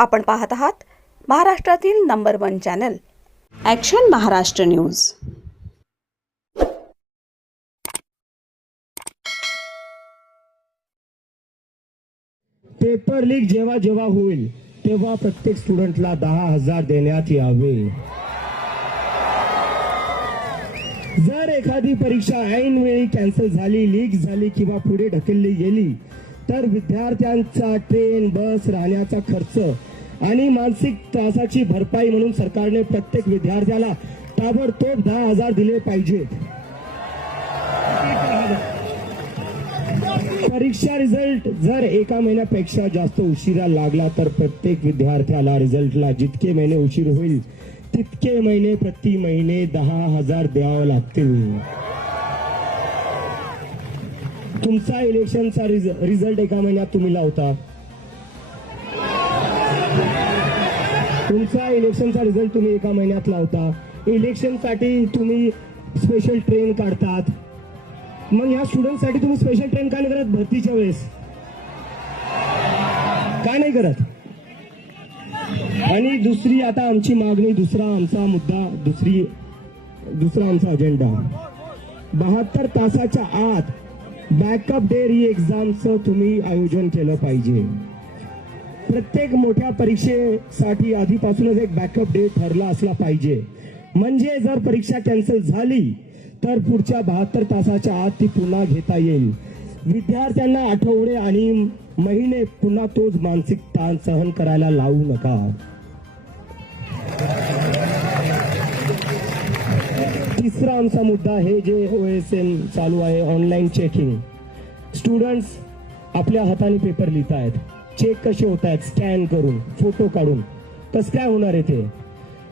आपण पाहत आहात महाराष्ट्रातील number 1 channel action Maharashtra news. Paper leak जेव्हा जेव्हा होईल तेव्हा प्रत्येक स्टुडंटला 10,000 देण्यात यावे। जर एखादी परीक्षा ऐन वेळी कॅन्सल झाली, लीक झाली किंवा पुढे ढकलली गेली तर विद्यार्थ्यांचा ट्रेन, बस, राहण्याचा खर्च आणि मानसिक त्रासाची भरपाई म्हणून सरकारने प्रत्येक विद्यार्थ्याला ताबडतोब 10,000 दिले पाहिजेत। परीक्षा रिझल्ट जर एका महिन्यापेक्षा जास्त उशिरा लागला तर प्रत्येक विद्यार्थ्याला रिझल्टला जितके महिने उशीर होईल तितके महिने प्रति महिने 10,000 द्यावे लागतील। तुमचा इलेक्शनचा रिझल्ट एका महिन्यात तुम्ही लावता, तुमचा इलेक्शनचा रिझल्ट तुम्ही एका महिन्यात लावता, इलेक्शनसाठी तुम्ही स्पेशल ट्रेन काढतात, मग या स्टुडंटसाठी तुम्ही स्पेशल ट्रेन का नाही करत? भरतीच्या वेळेस का नाही करत? आणि दुसरी आता आमची मागणी, दुसरा आमचा मुद्दा, दुसरा आमचा अजेंडा 72 तासाच्या आत बॅकअप डे री एक्झामचं तुम्ही आयोजन केलं पाहिजे। प्रत्येक मोठ्या परीक्षेसाठी आधीपासूनच एक बॅकअप डे ठरला असला पाहिजे, म्हणजे जर परीक्षा कॅन्सल झाली तर पुढच्या 72 तासाच्या आत ती पुन्हा घेता येईल। विद्यार्थ्यांना आठवडे आणि महिने पुन्हा तोच मानसिक ताण सहन करायला लावू नका। तिसरा आमचा मुद्दा आहे जे OSM चालू आहे, ऑनलाईन चेकिंग। स्टुडंट्स आपल्या हाताने पेपर लिहित आहेत, चेक कसे होत आहेत? स्कॅन करून, फोटो काढून। कसं काय होणार आहे ते?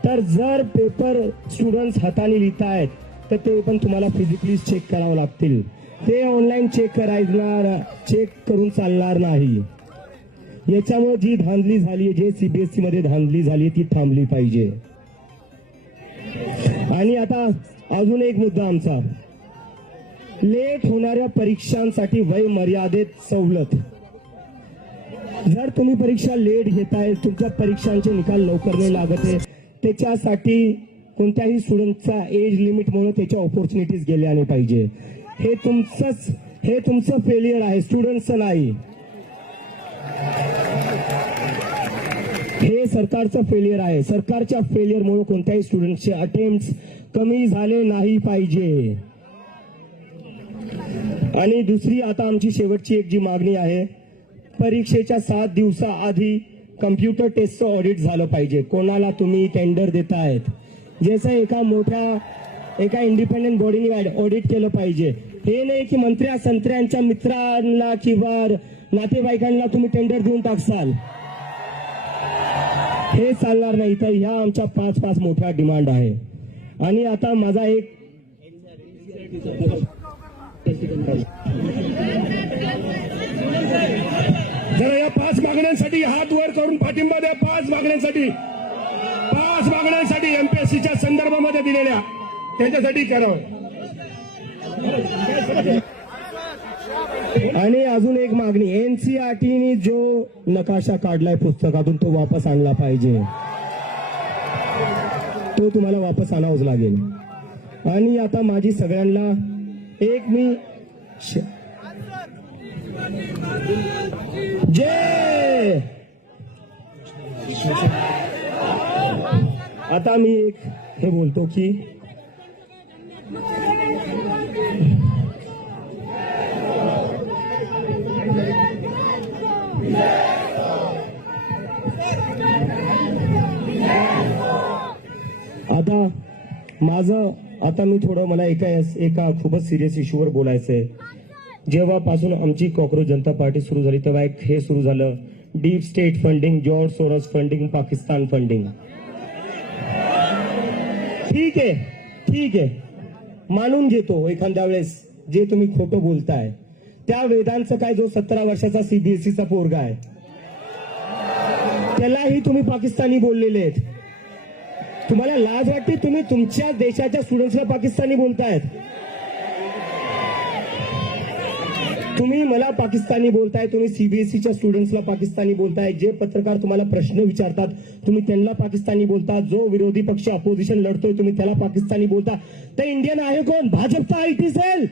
तर जर पेपर स्टुडंट्स हाताने लिहित आहेत तर ते पण तुम्हाला फिजिकली चेक करावं लागतील। ते ऑनलाईन चेक करून चालणार नाही। याच्यामुळे जी धांदली झाली, जे CBSE मध्ये धांदली झाली ती थांबली पाहिजे। आणि आता अजून एक मुद्दा आमचा, लेट होणाऱ्या परीक्षांसाठी वय मर्यादेत सवलत। जर तुम्ही परीक्षा लेट घेताय, तुमच्या परीक्षांचे निकाल लवकर नाही लागत आहे, त्याच्यासाठी कोणत्याही स्टुडंटचा एज लिमिट म्हणून त्याच्या ऑपॉर्च्युनिटीज गेल्या नाही पाहिजे। हे तुमचं फेलियर आहे, स्टुडंटचं नाही। हे सरकारचं फेलियर आहे। सरकारच्या फेलियरमुळे कोणत्याही स्टुडंटचे अटेम्प्ट्स कमी झाले नाही पाहिजे। आणि दुसरी आता आमची शेवटची एक जी मागणी आहे, परीक्षेच्या 7 दिवसाआधी कम्प्युटर टेस्टचं ऑडिट झालं पाहिजे। कोणाला तुम्ही टेंडर देतायत, जसं एका इंडिपेंडेंट बॉडीने ऑडिट केलं पाहिजे। हे नाही की संत्र्यांच्या मित्रांना किंवा नातेवाईकांना तुम्ही टेंडर देऊन टाकसाल, हे चालणार नाही। तर ह्या आमच्या 5 मोठ्या डिमांड आहे। आणि आता माझा एक जरा या 5 मागण्यांसाठी हात वर करून पाठिंबा द्या। 5 मागण्यांसाठी MPSCच्या संदर्भामध्ये दिलेल्या त्यांच्यासाठी करावं। आणि अजून एक मागणी, NCERTने जो नकाशा काढलाय पुस्तकातून तो वापस आणला पाहिजे, तो तुम्हाला वापस आणावाच लागेल। आणि आता माझी सगळ्यांना एक मी जय, आता मी एक हे बोलतो की आता मी थोडं मला एका खूपच सिरियस इश्यूवर बोलायचंय। जेव्हापासून आमची कॉकरोच जनता पार्टी सुरू झाली तेव्हा एक हे सुरू झालं, deep state funding, George Soros funding, Pakistan funding. ठीक आहे, मानून घेतो एखाद्या वेळेस जे तुम्ही खोटं बोलताय। त्या वेदांचं काय, जो 17 वर्षाचा CBSEचा पोरगा आहे त्यालाही तुम्ही पाकिस्तानी बोललेले आहेत। तुम्हाला लाज वाटते? तुम्ही तुमच्या देशाच्या स्टुडंट्सला पाकिस्तानी बोलतायत। तुम्ही मला पाकिस्तानी बोलताय, तुम्ही सीबीएसईच्या स्टुडंट्सला पाकिस्तानी बोलताय, जे पत्रकार तुम्हाला प्रश्न विचारतात तुम्ही त्यांना पाकिस्तानी बोलता, जो विरोधी पक्ष अपोजिशन लढतोय तुम्ही त्याला पाकिस्तानी बोलता. ते इंडियन आहे कोण? भाजपचा आयटी सेल.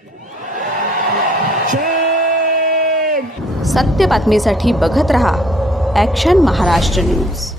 सत्य बातमीसाठी बघत रहा ॲक्शन महाराष्ट्र न्यूज.